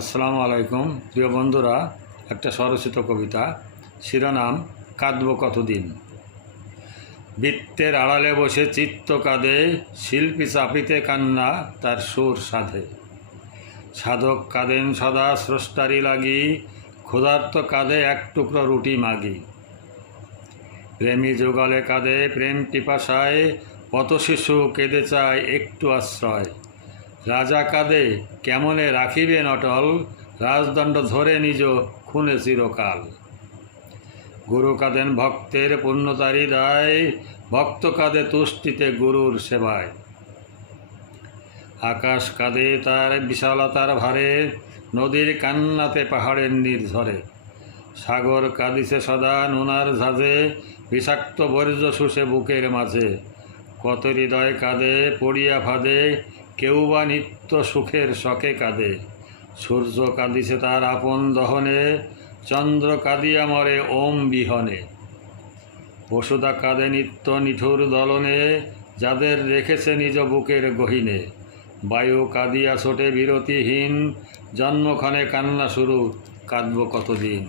আসসালামু আলাইকুম, প্রিয় বন্ধুরা, একটা স্বরচিত কবিতা, শিরোনাম, কাঁদব কতদিন? বৃত্তের আড়ালে বসে চিত্ত কাঁদে, শিল্পী চাপিতে কান্না, তার সুর সাধে। সাধক কাঁদেন সদা স্রষ্টারি লাগি, ক্ষুধার্ত কাঁদে এক টুকরো রুটি মাগি। প্রেমী যুগলে কাঁদে, প্রেম পিপাসায় পত শিশু কেঁদে চায়, একটু আশ্রয়। রাজা কাঁদে, কেমনে রাখিবেন অটল রাজদণ্ড ধরে নিজ খুনে চিরকাল। গুরু কাঁদেন ভক্তের পুণ্যতারি দায়, ভক্ত কাঁদে তুষ্টিতে গুরুর সেবায়। আকাশ কাঁদে তার বিশালতার ভারে, নদীর কান্নাতে পাহাড়ের নির্ঝরে সাগর কাঁদিছে সদা নুনার ঝাঁঝে, বিষাক্ত বর্জ্য শুষে বুকের মাঝে। কত হৃদয় কাঁদে, পড়িয়া ফাঁদে কেউ বা নিত্য সুখের শখে কাঁদে। সূর্য কাঁদিছে তার আপন দহনে, চন্দ্র কাঁদিয়া মরে ওম বিহনে। পশুদা কাঁদে নিত্য নিঠুর দলনে, যাদের রেখেছে নিজ বুকের গহিনে। বায়ু কাঁদিয়া ছোটে বিরতিহীন, জন্মক্ষণে কান্না শুরু, কাঁদব কতদিন।